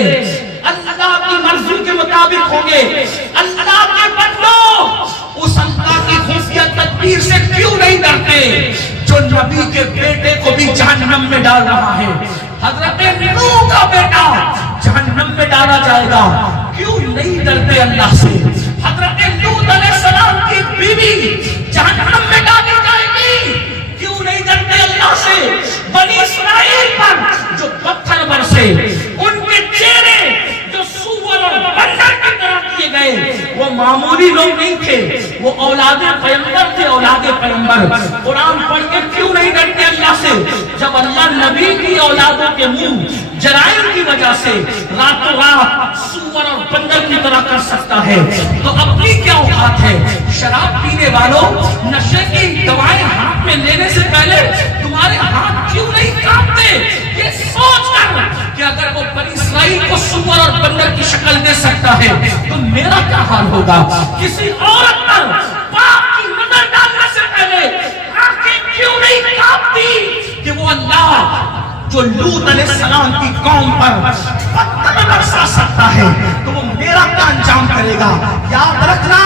اللہ کی مرضی کے مطابق ہوں گے. اللہ کے بندوں اس اللہ کی خفیہ تدبیر سے کیوں نہیں ڈرتے جو نبی کے بیٹے کو بھی جہنم میں ڈال رہا ہے؟ حضرت نوح کا بیٹا جہنم میں ڈالا جائے گا، کیوں نہیں ڈرتے اللہ سے؟ حضرت لوط علیہ السلام کی بیوی جہنم میں ڈالی جائے گی، کیوں نہیں ڈرتے اللہ سے؟ بنی اسرائیل پر جو پتھر برسے، ان کے چہرے جو سور اور بندر کی طرح کیے گئے، وہ معمولی لوگ نہیں تھے، وہ اولاد پیغمبر تھے، اولاد پیغمبر. قرآن پڑھ کے کیوں نہیں ڈرتے اللہ سے؟ جب اللہ نبی کی اولادوں کے منہ جرائم کی وجہ سے راتوں رات سور اور بندر کی طرح کر سکتا ہے، تو اپنی کیا اوقات ہے؟ شراب پینے والوں، نشے کی دوائیں ہاتھ میں لینے سے پہلے تمہارے ہاتھ کیوں نہیں کانپتے؟ یہ سوچ کر کہ اگر وہ بنی اسرائیل کو سور اور بندر کی شکل دے سکتا ہے تو میرا کیا حال ہوگا؟ کسی عورت پر پاک کی نظر ڈالنے سے پہلے آنکھیں کیوں نہیں کانپتی کہ وہ اللہ جو لوط علیہ السلام کی قوم پر پتھر برسا سکتا ہے تو وہ میرا کا انجام کرے گا. یاد رکھنا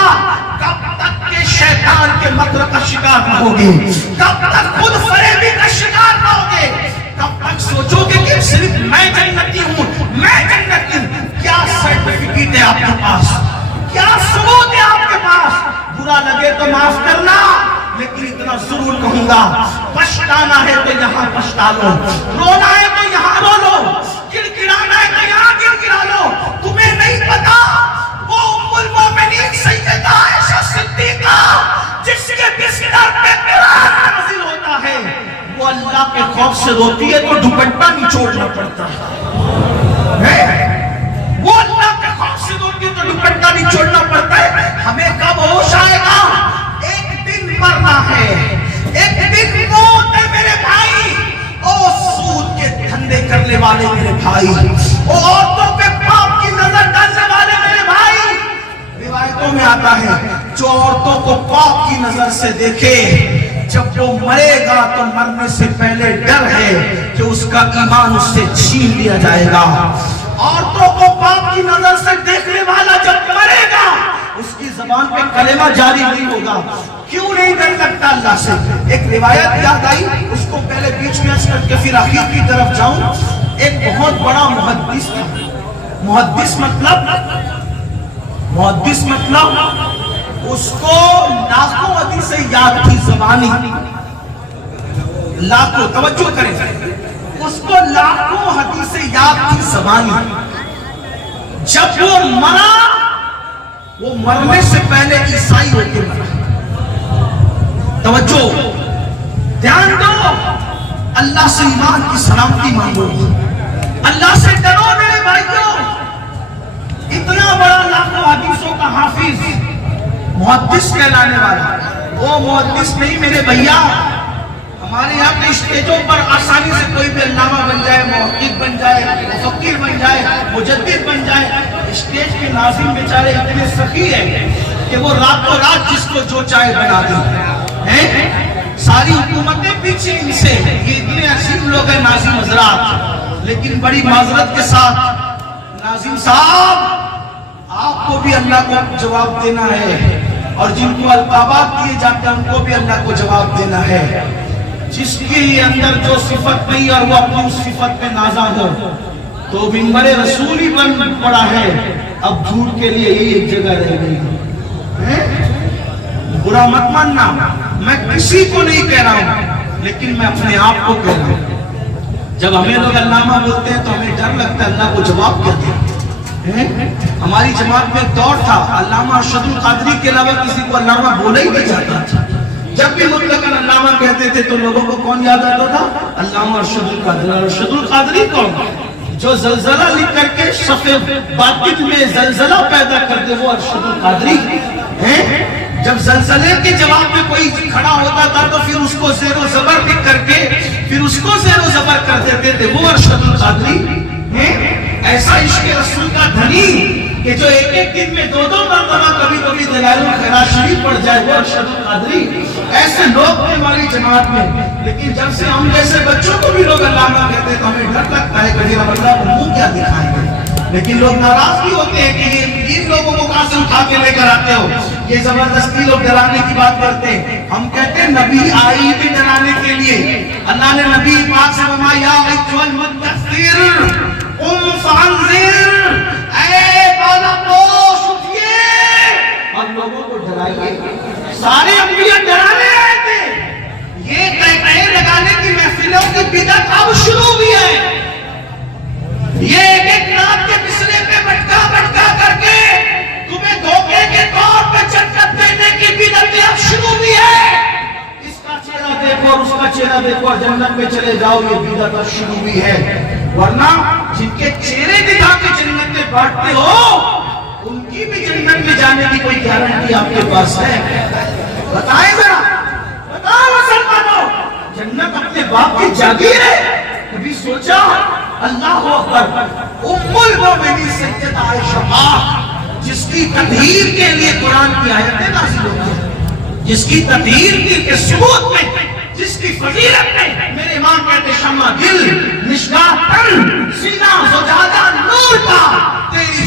کب تک کہ شیطان کے مکر کا شکار نہ ہوگے, کب تک خود فریبی کا شکار نہ ہوگے, کب تک سوچو گے کہ صرف میں جنتی ہوں, میں جنتی ہوں. کیا سرٹیفکیٹ ہے آپ کے پاس, کیا ثبوت ہے آپ کے پاس؟ برا لگے تو معاف کرنا, لیکن اتنا ضرور کہوں گا, پچھتانا ہے تو یہاں پچھتا لو, رونا ہے تو یہاں رو لو, گڑگڑانا ہے تو یہاں گڑگڑا لو. تمہیں نہیں پتا وہ ام المومنین سیدہ عائشہ صدیقہ جس کے بستر پہ قرآن نازل ہوتا ہے, وہ اللہ کے خوف سے روتی ہے تو دوپٹہ نچوڑنا پڑتا ہے. وہ اللہ کے خوف سے روتی ہے تو دوپٹہ نچوڑنا پڑتا ہے. ہمیں کب ہوش آئے گا؟ ایک دن مرنا ہے, ایک دن موت ہے میرے بھائی. او سود کے دھندے کرنے والے میرے بھائی, او عورتوں پہ پاپ کی نظر ڈالنے والے میرے بھائی, روایتوں میں آتا ہے جو عورتوں کو پاپ کی نظر سے دیکھے, جب وہ مرے گا تو مرنے سے پہلے ڈر ہے کہ اس کا ایمان اس سے چھین لیا جائے گا. عورتوں کو پاپ کی نظر سے دیکھنے والا جب مرے گا اس کی زبان پہ کلمہ جاری نہیں ہوگا. کیوں نہیں ڈر لگتا اللہ سے؟ ایک روایت یاد آئی, اس کو پہلے بیچ میں کر کے پھر آخر کی طرف جاؤں. ایک بہت بڑا محدث تھا. محدث مطلب اس کو لاکھوں حدیثیں یاد تھی زبانی, لاکھوں, توجہ کریں, اس کو لاکھوں حدیثیں یاد تھی زبانی. جب وہ مرا, وہ مرنے سے پہلے عیسائی ہو کے مرا. توجہ, دھیان دو, اللہ سے ایمان کی سلامتی مانگو, اللہ سے ڈرو میرے بھائیوں. اتنا بڑا لاکھوں حدیثوں کا حافظ, محدث کہلانے والا, وہ محدث نہیں میرے بھیا. ہمارے یہاں پہ اسٹیجوں پر آسانی سے کوئی بھی علامہ بن جائے, محقق بن جائے, مفکر بن جائے, مجدد بن جائے. اسٹیج کے ناظرین بیچارے اتنے سخی ہیں کہ وہ راتوں رات جس کو جو چاہے بنا دیں. ساری حکومتیں پیچھے ان سے, یہ اتنے عظیم لوگ ہیں ناظم حضرات. لیکن بڑی معذرت کے ساتھ ناظم صاحب, آپ کو بھی اللہ کو جواب دینا ہے, اور جن کو القابات دیے جاتے ہیں ان کو بھی اللہ کو جواب دینا ہے. جس کے اندر جو صفت نہیں اور وہ اپنی اس صفت پہ نازا ہو تو منبر رسول ہی بن پڑا ہے. اب جھوٹ کے لیے یہی ایک جگہ رہ گئی. برا مت ماننا, میں کسی کو نہیں کہہ رہا ہوں, لیکن میں اپنے آپ کو کہہ رہا ہوں. جب ہمیں لوگ علامہ بولتے ہیں تو ہمیں ڈر لگتا ہے اللہ کو جواب کیا دیں. ہماری جماعت میں ایک دور تھا, علامہ ارشد القادری کے علاوہ کسی کو علامہ بولا ہی نہیں جاتا تھا. جب بھی مطلقاً علامہ کہتے تھے تو لوگوں کو کون یاد آتا تھا؟ علامہ ارشد القادری. ارشد القادری کون؟ جو زلزلہ لکھ کر کے صفحے باطن میں زلزلہ پیدا کر دے, وہ ارشد القادری. جب زلزلے کے جواب میں کوئی کھڑا ہوتا تھا تو پھر اس کو زیر و زبر لکھ کر کے پھر اس کو زیر و زبر کر دیتے تھے, وہ ارشد القادری. ایسا عشق رسول کا دھنی کہ جو ایک ایک دن میں دو مرتبہ کبھی کبھی دلائل الخیرات شریف پڑھ جائے, وہ ارشد القادری. ایسے لوگ تھے ہماری جماعت میں. لیکن جب سے ہم جیسے بچوں کو بھی لوگ علامہ کہتے تو ہمیں ڈر لگتا ہے کہ اللہ منہ کیا دکھائیں گے. لیکن لوگ ناراض بھی ہوتے ہیں کہ یہ ان لوگوں کو کہاں سے اٹھا کے لے کر آتے ہو, یہ زبردستی لوگ ڈرانے کی بات کرتے ہیں. ہم کہتے ہیں نبی آئی بھی ڈرانے کے لیے. اللہ نے نبی پاک سے فرمایا یا ایھا المدثر قم فانذر, اے بالا پوش اٹھیے اور لوگوں کو ڈرائیے. سارے انبیاء ڈرانے آئے تھے. یہ کہے لگانے کی محفلوں کی بدعت اب شروع ہوئی ہے. یہ ایک ایک رات کے بسرے پہ بٹکا کر کے تمہیں دھوکے کے طور پہ جنت دینے کی بدعت اب شروع ہوئی ہے. اس کا چہرہ دیکھو اور اس کا چہرہ دیکھو اور جنت میں چلے جاؤ, یہ بدعت اب شروع ہوئی ہے. ورنہ جن کے چہرے دکھا کے جنت میں بانٹتے ہو ان کی بھی جنت میں جانے کی کوئی گارنٹی آپ کے پاس ہے؟ بتائیں ذرا, بتاؤ مسلمانوں, جنت اپنے باپ کی جاگیر ہے؟ کبھی سوچا؟ اللہ اکبر. ام المومنین سیدہ عائشہ جس کی تطہیر کے لیے قرآن کی آیتیں نازل ہوتی ہیں, جس کی تطہیر کے ثبوت میں, جس کی فضیلت میں میرے امام کہتے شمع دل, مشکاہ تن, سینہ زجاجہ نور کا, تیری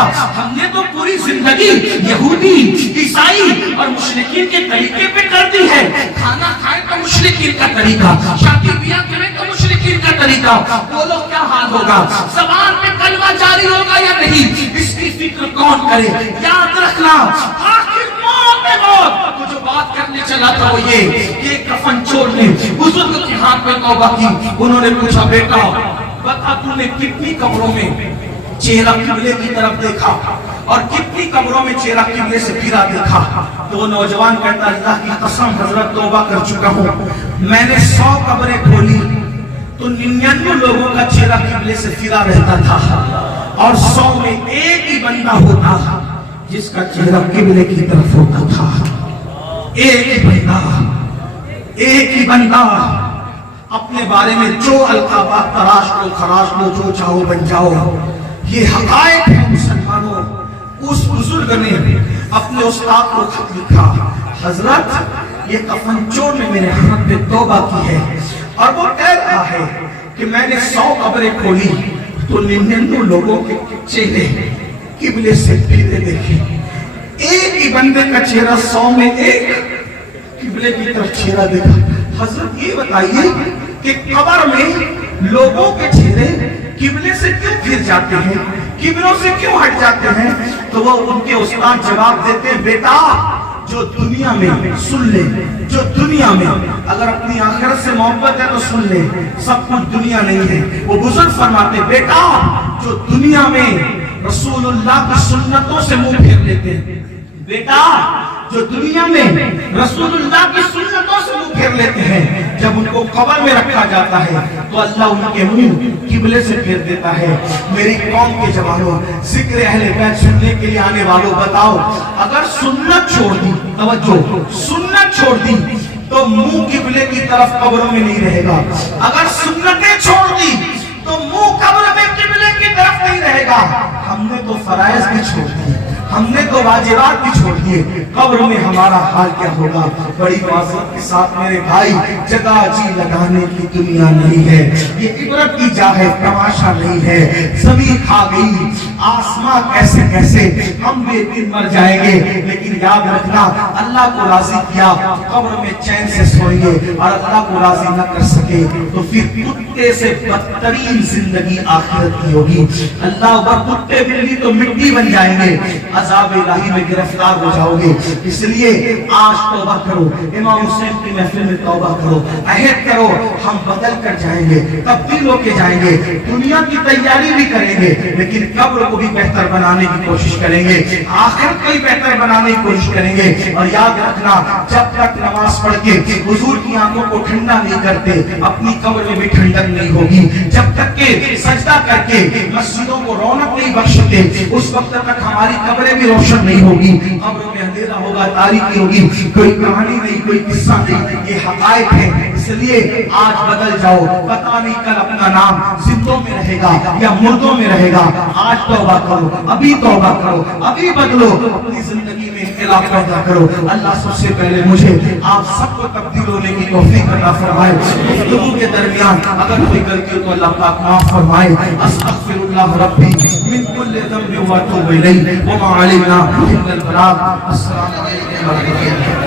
فرمایا ہم نے تو پوری زندگی یہودی عیسائی اور مشرکین کے طریقے پہ کر دی ہے. کھانا کھائے تو مشرکین کا طریقہ, شادی بیاہ کرے تو مشرکین کا طریقہ. بولو کیا حال ہوگا؟ زبان میں کلمہ جاری ہوگا یا نہیں, اس کی فکر کون کرے؟ یاد رکھنا آخر موت ہے موت. تو جو بات کرنے چلا تھا وہ یہ کہ کفن چور نے بزرگ کے ہاتھ میں توبہ کی. انہوں نے پوچھا بیٹا بتا تو نے کتنی قبروں میں چہرہ قبلے کی طرف دیکھا اور کتنی قبروں میں چہرہ قبلے سے پھرا دیکھا؟ تو وہ نوجوان کہتا اللہ کی قسم حضرت توبہ کر چکا ہوں, میں نے 100 قبریں کھولی تو 99 لوگوں کا چہرہ قبلے سے پھرا رہتا تھا اور 100 میں ایک ہی بندہ ہوتا جس کا چہرہ قبلے کی طرف ہوتا تھا. ایک ہی بندہ. اپنے بارے میں جو القابات تراش لو خراش لو جو چاہو بن جاؤ, یہ حقائق ہے مسلمانوں. اس بزرگ نے اپنے استاد کو خط لکھا, حضرت یہ کفن چور نے میرے ہاتھ پہ توبہ کی ہے اور وہ کہہ رہا ہے کہ میں نے 100 قبریں کھولی تو 99 لوگوں کے چہرے قبلے سے پھرے دیکھے. ایک ہی بندے کا چہرہ 100 میں ایک قبلے کی طرف چہرہ دیکھا. حضرت یہ بتائیے کہ قبر میں لوگوں کے چہرے قبلے سے کیوں پھر جاتے ہیں, قبلوں سے کیوں ہٹ جاتے ہیں؟ تو وہ ان کے استاد جواب دیتے ہیں بیٹا جو دنیا میں سن لے, جو دنیا میں اگر اپنی آخرت سے محبت ہے تو سن لے, سب کچھ دنیا نہیں ہے. وہ بزرگ فرماتے بیٹا جو دنیا میں رسول اللہ کی سنتوں سے منہ پھیر لیتے ہیں, بیٹا جو دنیا میں رسول اللہ کی سنتوں سے منہ پھیر لیتے ہیں, جب ان کو قبر میں رکھا جاتا ہے تو اللہ ان کے منہ قبلے سے پھیر دیتا ہے. میری قوم کے جوانوں, ذکر اہل بیت سننے کے لیے آنے والوں, بتاؤ اگر سنت چھوڑ دی, توجہ, سنت چھوڑ دی تو منہ قبلے کی طرف قبروں میں نہیں رہے گا. اگر سنتیں چھوڑ دی تو منہ قبر میں قبلے کی طرف نہیں رہے گا. ہم نے تو فرائض بھی چھوڑ دی, ہم نے تو واجبات بھی چھوڑ دیے, قبر میں ہمارا حال کیا ہوگا؟ بڑی معذرت کے ساتھ میرے بھائی, جگہ جی لگانے کی دنیا نہیں ہے, یہ عبرت کی جا ہے, تماشا نہیں ہے. زمین کھا گئی, آسمان کیسے کیسے, ہم بھی ایک دن مر جائیں گے, لیکن یاد رکھنا اللہ کو راضی کیا قبر میں چین سے سوئیں گے, اور اللہ کو راضی نہ کر سکے تو پھر کتے سے بدترین زندگی آخرت کی ہوگی. اللہ اکبر, کتے بلی تو مٹی بن جائیں گے, عذاب الہی میں گرفتار ہو جاؤ گے. اس لیے آج توبہ کرو, امام حسین کی محفل میں توبہ کرو, عہد کرو ہم بدل کر جائیں گے, تبدیل ہو کے جائیں گے. دنیا کی تیاری بھی کریں گے لیکن قبر کو بھی بہتر بنانے کی کوشش کریں گے, آخرت کو بھی بہتر بنانے کی کوشش کریں گے. اور یاد رکھنا جب تک نماز پڑھ کے حضور کی آنکھوں کو ٹھنڈا نہیں کرتے اپنی قبر میں بھی ٹھنڈک نہیں ہوگی. جب تک کہ سجدہ کر کے مسجدوں کو رونق نہیں بخشتے اس وقت تک ہماری قبریں بھی روشن نہیں ہوگی. قبروں میں اندھیرا ہوگا, تاریکی ہوگی, کوئی کہانی نہیں, کوئی قصہ نہیں, یہ حقائق ہے. اس لیے آج بدل جاؤ, پتہ نہیں کل اپنا نام زندوں میں رہے گا یا مردوں میں رہے گا. آج توبہ کرو, ابھی توبہ کرو, ابھی بدلو, اپنی زندگی میں انقلاب پیدا کرو. اللہ سب سے پہلے مجھے آپ سب کو تبدیل ہونے کی توفیق عطا فرمائے. گفتگو کے درمیان اگر کوئی غلطی ہو تو اللہ پاک معاف فرمائے. استغفر اللہ ربی من کل ذنب واتوب الیہ وما علمنا الا البلاغ. السلام علیکم ورحمۃ اللہ.